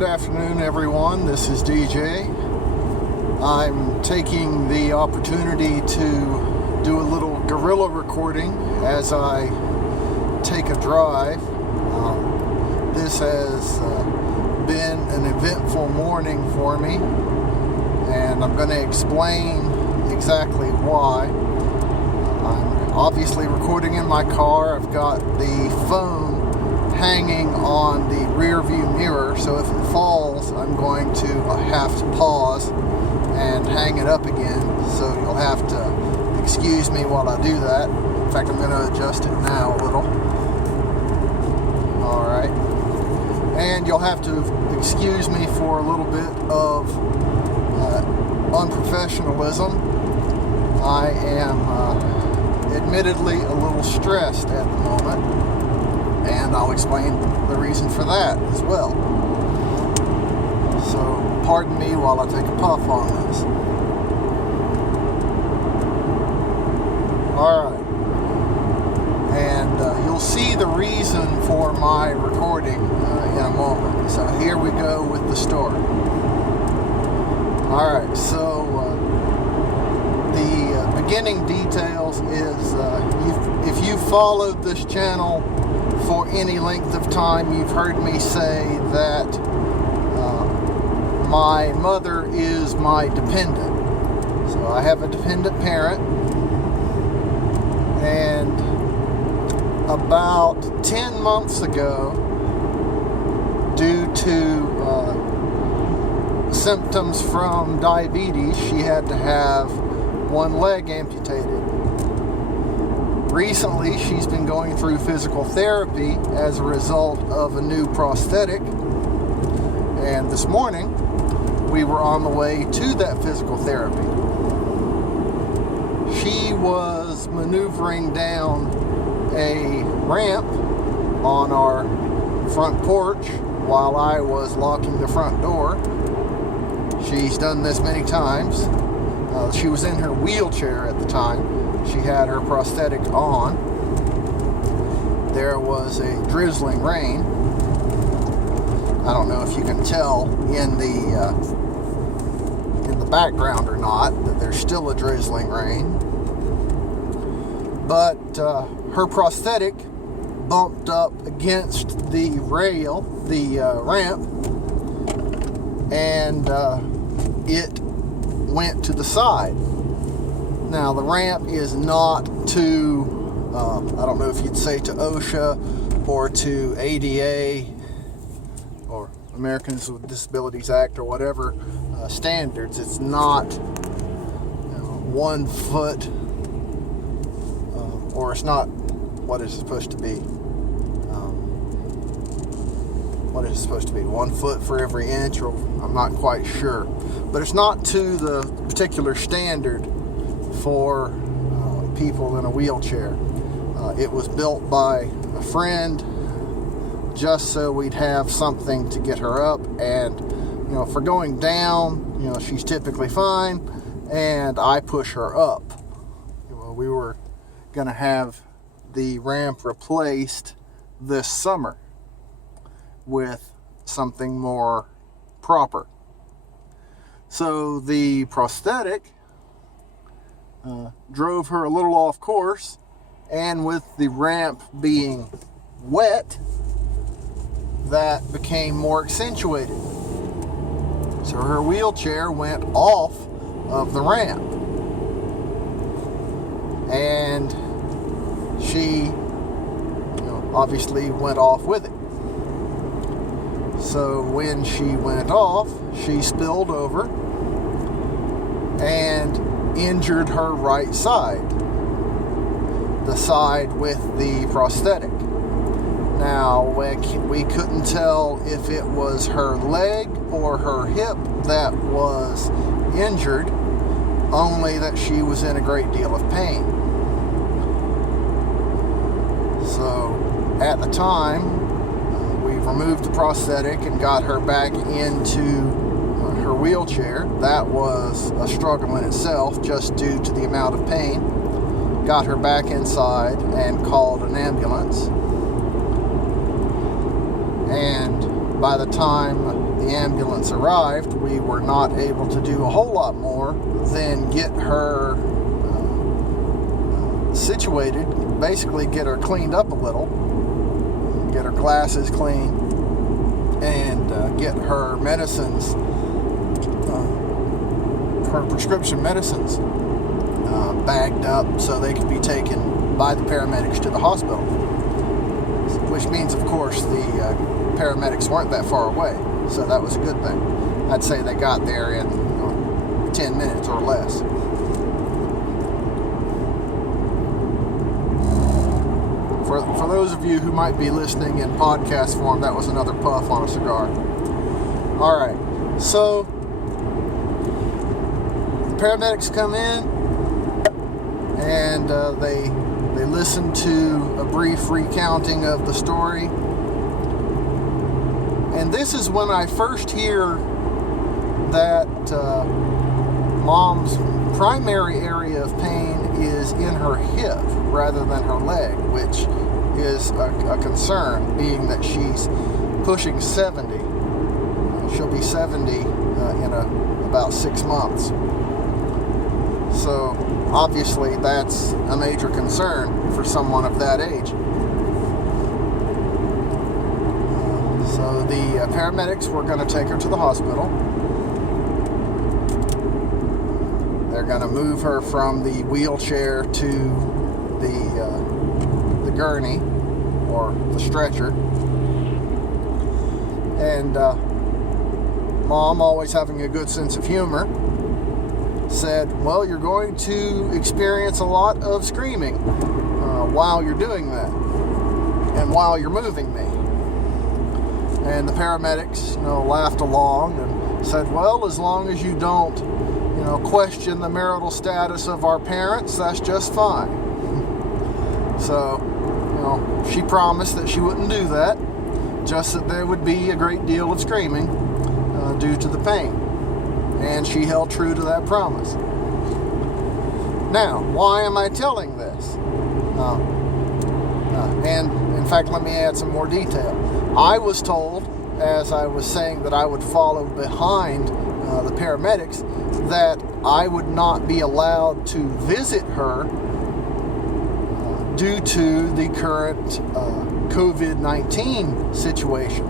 Good afternoon, everyone. This is DJ. I'm taking the opportunity to do a little guerrilla recording as I take a drive. This has been an eventful morning for me, and I'm going to explain exactly why. I'm obviously recording in my car. I've got the phone hanging on the rear view mirror, so if it falls, I'm going to have to pause and hang it up again, so you'll have to excuse me while I do that. In fact, I'm going to adjust it now a little. Alright, and you'll have to excuse me for a little bit of unprofessionalism. I am admittedly a little stressed at the moment, and I'll explain the reason for that as well. So, pardon me while I take a puff on this. Alright. And you'll see the reason for my recording in a moment. So, here we go with the story. Alright, so the beginning details is if you've followed this channel for any length of time, you've heard me say that my mother is my dependent. So I have a dependent parent, and about 10 months ago, due to symptoms from diabetes, she had to have one leg amputated. Recently, she's been going through physical therapy as a result of a new prosthetic. And this morning, we were on the way to that physical therapy. She was maneuvering down a ramp on our front porch while I was locking the front door. She's done this many times. She was in her wheelchair at the time. She had her prosthetic on. There was a drizzling rain. I don't know if you can tell in the background or not that there's still a drizzling rain. But her prosthetic bumped up against the rail, the ramp, and it went to the side. Now, the ramp is not to, I don't know if you'd say to OSHA or to ADA or Americans with Disabilities Act or whatever standards. It's not 1 foot, or it's not what it's supposed to be. What is it supposed to be? 1 foot for every inch, or I'm not quite sure. But it's not to the particular standard for people in a wheelchair. It was built by a friend just so we'd have something to get her up, and for going down, she's typically fine, and I push her up. We were going to have the ramp replaced this summer with something more proper. So the prosthetic drove her a little off course, and with the ramp being wet, that became more accentuated. So her wheelchair went off of the ramp, and she obviously went off with it. So when she went off, she spilled over and injured her right side, the side with the prosthetic. Now, we couldn't tell if it was her leg or her hip that was injured, only that she was in a great deal of pain. So, at the time, we removed the prosthetic and got her back into her wheelchair. That was a struggle in itself, just due to the amount of pain. Got her back inside and called an ambulance. And by the time the ambulance arrived, we were not able to do a whole lot more than get her situated, basically get her cleaned up a little, get her glasses clean, and get her medicines, her prescription medicines, bagged up so they could be taken by the paramedics to the hospital. Which means, of course, the paramedics weren't that far away, so that was a good thing. I'd say they got there in 10 minutes or less. For those of you who might be listening in podcast form, that was another puff on a cigar. All right, so the paramedics come in, and they listen to a brief recounting of the story. And this is when I first hear that Mom's primary area of pain is in her hip rather than her leg, which is a concern, being that she's pushing 70. She'll be 70 in about 6 months. So obviously that's a major concern for someone of that age. So the paramedics were going to take her to the hospital. They're going to move her from the wheelchair to the gurney or the stretcher. And Mom, always having a good sense of humor, said, well, you're going to experience a lot of screaming while you're doing that and while you're moving me. And the paramedics, laughed along and said, well, as long as you don't, question the marital status of our parents, that's just fine. So, she promised that she wouldn't do that, just that there would be a great deal of screaming due to the pain. And she held true to that promise. Now, why am I telling this? And in fact, let me add some more detail. I was told, as I was saying that I would follow behind the paramedics, that I would not be allowed to visit her due to the current COVID-19 situation.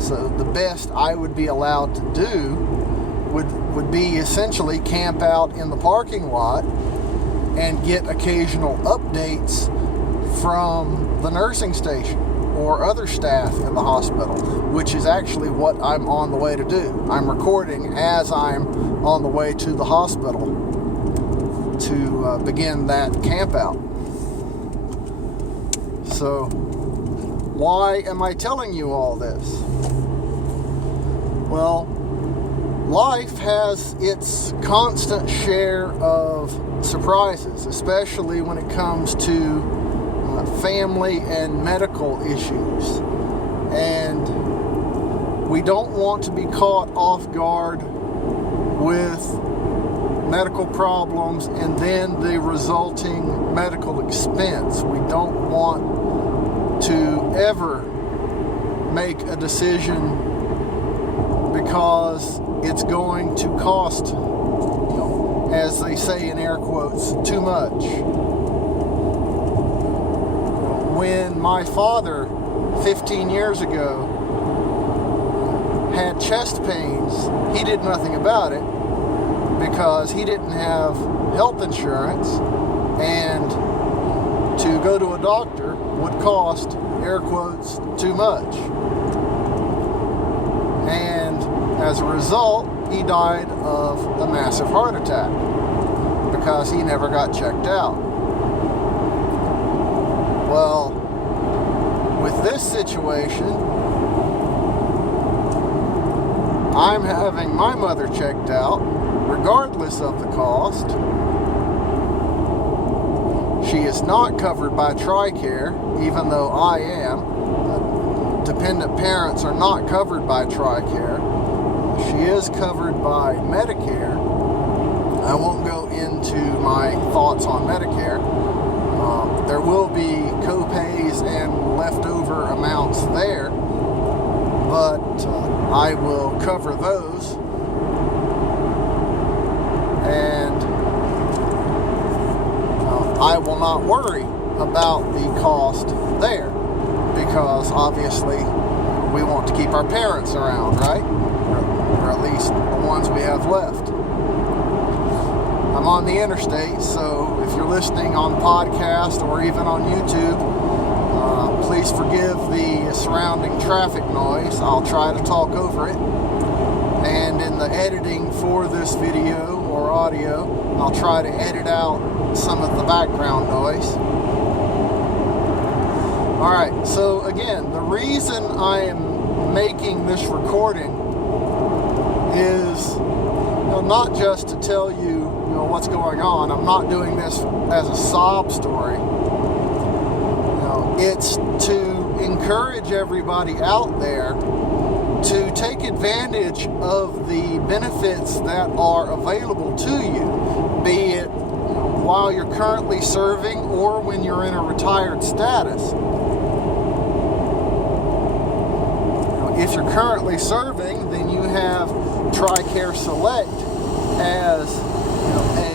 So the best I would be allowed to do would be essentially camp out in the parking lot and get occasional updates from the nursing station or other staff in the hospital, which is actually what I'm on the way to do. I'm recording as I'm on the way to the hospital to begin that camp out. So why am I telling you all this? Well, life has its constant share of surprises, especially when it comes to family and medical issues. And we don't want to be caught off guard with medical problems and then the resulting medical expense. We don't want to ever make a decision because it's going to cost, as they say in air quotes, too much. When my father 15 years ago had chest pains, he did nothing about it because he didn't have health insurance, and to go to a doctor would cost, air quotes, too much. And as a result, he died of a massive heart attack because he never got checked out. Well, with this situation, I'm having my mother checked out regardless of the cost. She is not covered by TRICARE, even though I am. Dependent parents are not covered by TRICARE. She is covered by Medicare. I won't go into my thoughts on Medicare. There will be co-pays and leftover amounts there, but I will cover those. And I will not worry about the cost there, because obviously we want to keep our parents around, right? Or at least the ones we have left. I'm on the interstate, so if you're listening on podcast or even on YouTube, please forgive the surrounding traffic noise. I'll try to talk over it. And in the editing for this video or audio, I'll try to edit out some of the background noise. Alright, so again, the reason I am making this recording is not just to tell you, what's going on. I'm not doing this as a sob story. It's to encourage everybody out there to take advantage of the benefits that are available to you, be it while you're currently serving or when you're in a retired status. If you're currently serving, then you have TRICARE Select as a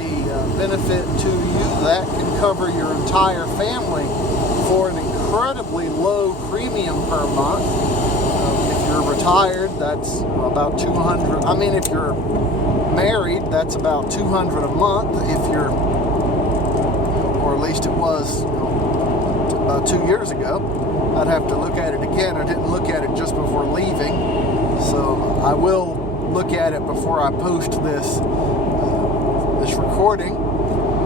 benefit to you that can cover your entire family for an incredibly low premium per month. If you're retired, that's about $200. I mean, if you're married, that's about $200 a month. If you're, or at least it was about 2 years ago. I'd have to look at it again. I didn't look at it just before leaving, so I will look at it before I post this recording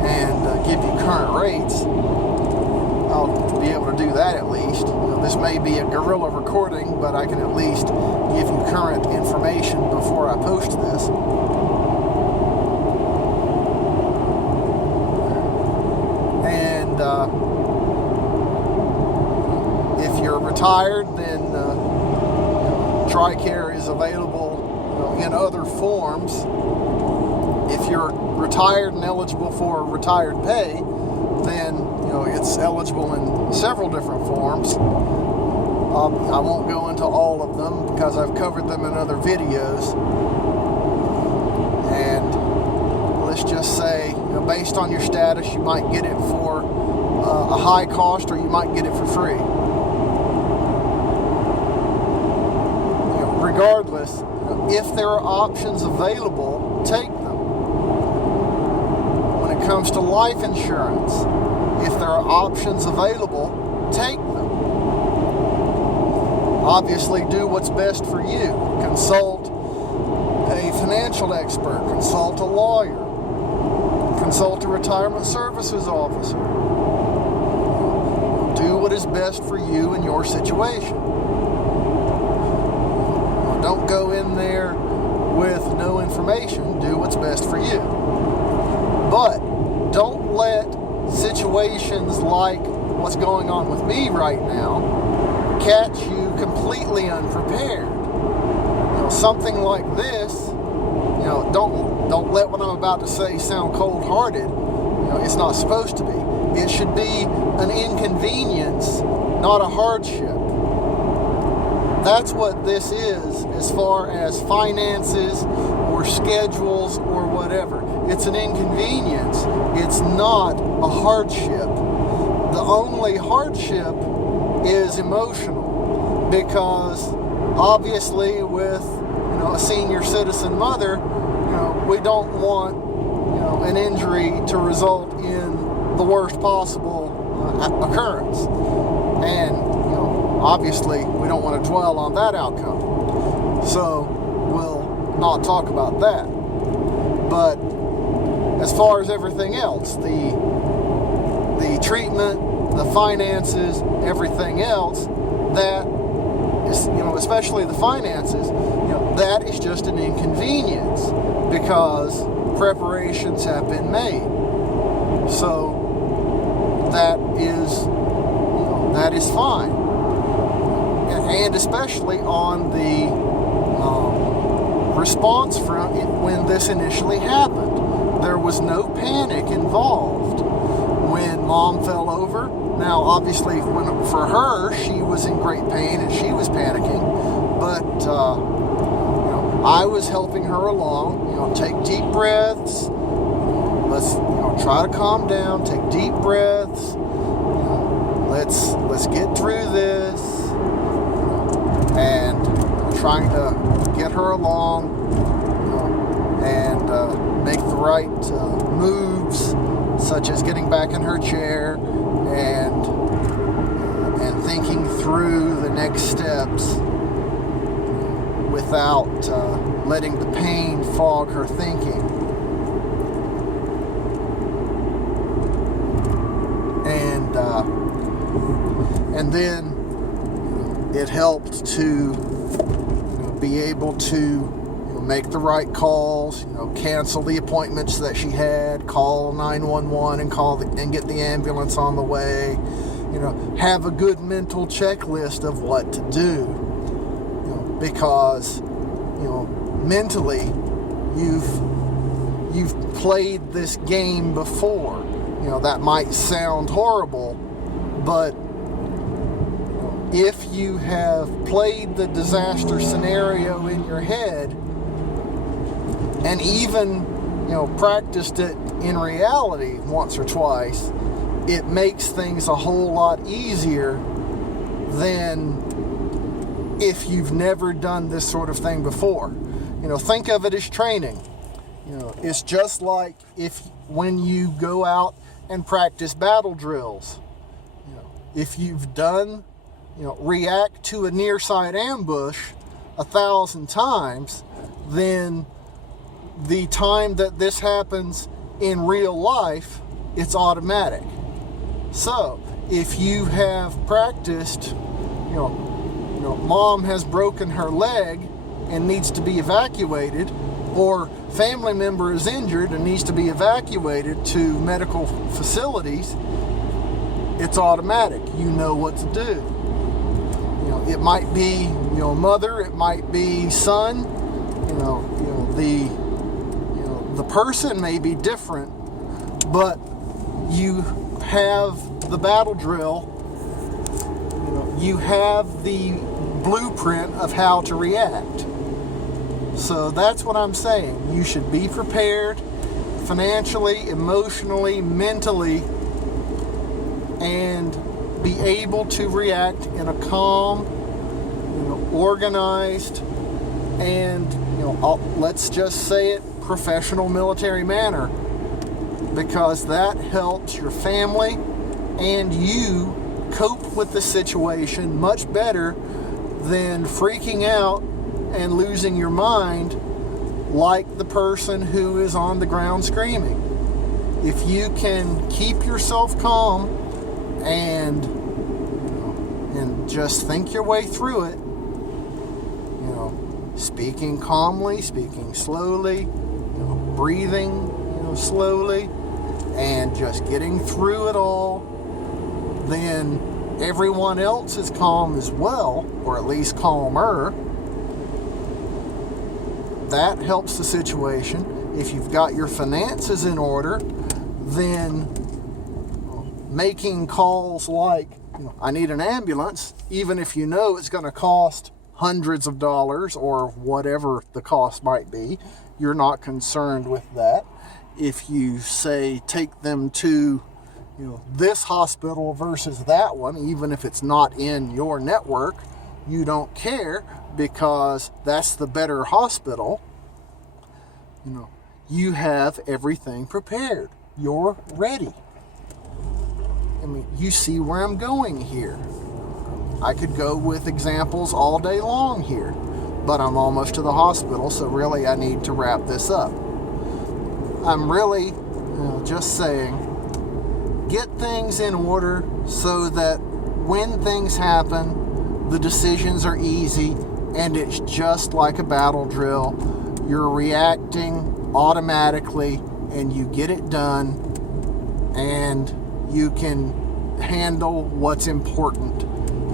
and give you current rates. I'll be able to do that at least. This may be a guerrilla recording, but I can at least give you current information before I post this. And if you're retired, then TRICARE is available in other forms. If you're retired and eligible for retired pay, then it's eligible in several different forms. I won't go into all of them because I've covered them in other videos. And let's just say, based on your status, you might get it for a high cost, or you might get it for free. Regardless, if there are options available, take them. When it comes to life insurance, if there are options available, take them. Obviously, do what's best for you. Consult a financial expert, consult a lawyer, consult a retirement services officer. Do what is best for you in your situation. Don't go in there with no information. Do what's best for you. But don't let situations like what's going on with me right now catch you completely unprepared. Something like this, don't let what I'm about to say sound cold-hearted. It's not supposed to be. It should be an inconvenience, not a hardship. That's what this is as far as finances or schedules or whatever. It's an inconvenience. It's not a hardship. The only hardship is emotional, because obviously with a senior citizen mother, we don't want an injury to result in the worst possible occurrence. And obviously, we don't want to dwell on that outcome. So, we'll not talk about that. But as far as everything else, the treatment, the finances, everything else, that is, especially the finances, that is just an inconvenience because preparations have been made. So, that is fine. And especially on the response front, when this initially happened, there was no panic involved. When Mom fell over, now obviously for her, she was in great pain and she was panicking, but I was helping her along. Take deep breaths. Let's try to calm down. Take deep breaths. Let's get through this. And trying to get her along, and make the right moves, such as getting back in her chair and thinking through the next steps without letting the pain fog her thinking. And then it helped to be able to make the right calls, cancel the appointments that she had, call 911 and get the ambulance on the way, have a good mental checklist of what to do, because mentally you've played this game before. That might sound horrible, but if you have played the disaster scenario in your head and even practiced it in reality once or twice, it makes things a whole lot easier than if you've never done this sort of thing before. Think of it as training. It's just like when you go out and practice battle drills. If you've done react to a near side ambush 1,000 times, then the time that this happens in real life, it's automatic. So if you have practiced, mom has broken her leg and needs to be evacuated, or family member is injured and needs to be evacuated to medical facilities, it's automatic. You know what to do. It might be mother, it might be son, the person may be different, but you have the battle drill, you have the blueprint of how to react. So that's what I'm saying. You should be prepared financially, emotionally, mentally, and be able to react in a calm, organized, and let's just say it, professional military manner, because that helps your family and you cope with the situation much better than freaking out and losing your mind like the person who is on the ground screaming. If you can keep yourself calm and just think your way through it, speaking calmly, speaking slowly, breathing slowly, and just getting through it all, then everyone else is calm as well, or at least calmer. That helps the situation. If you've got your finances in order, then making calls like, I need an ambulance, even if you know it's going to cost hundreds of dollars or whatever the cost might be, you're not concerned with that. If you say take them to this hospital versus that one, even if it's not in your network, you don't care because that's the better hospital. You have everything prepared. You're ready. You see where I'm going here. I could go with examples all day long here, but I'm almost to the hospital, so really I need to wrap this up. I'm really just saying, get things in order so that when things happen, the decisions are easy and it's just like a battle drill. You're reacting automatically and you get it done, and you can handle what's important,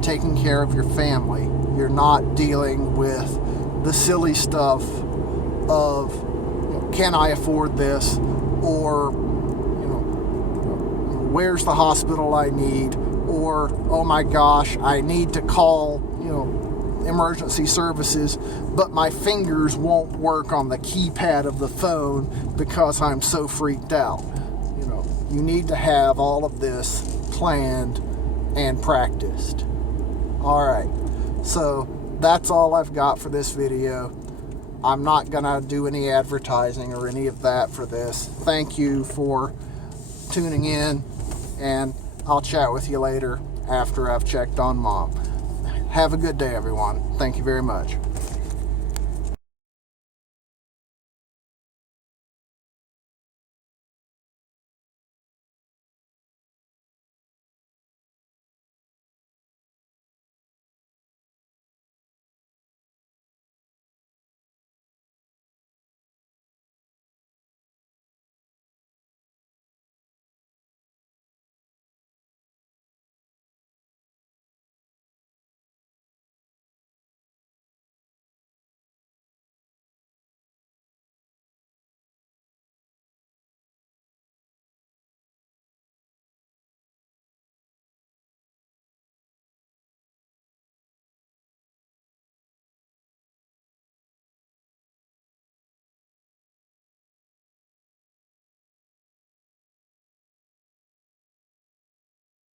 taking care of your family. You're not dealing with the silly stuff of, can I afford this? Or, where's the hospital I need? Or, oh my gosh, I need to call, emergency services, but my fingers won't work on the keypad of the phone because I'm so freaked out. You know, you need to have all of this planned and practiced. All right, so that's all I've got for this video. I'm not gonna do any advertising or any of that for this. Thank you for tuning in, and I'll chat with you later after I've checked on Mom. Have a good day, everyone. Thank you very much.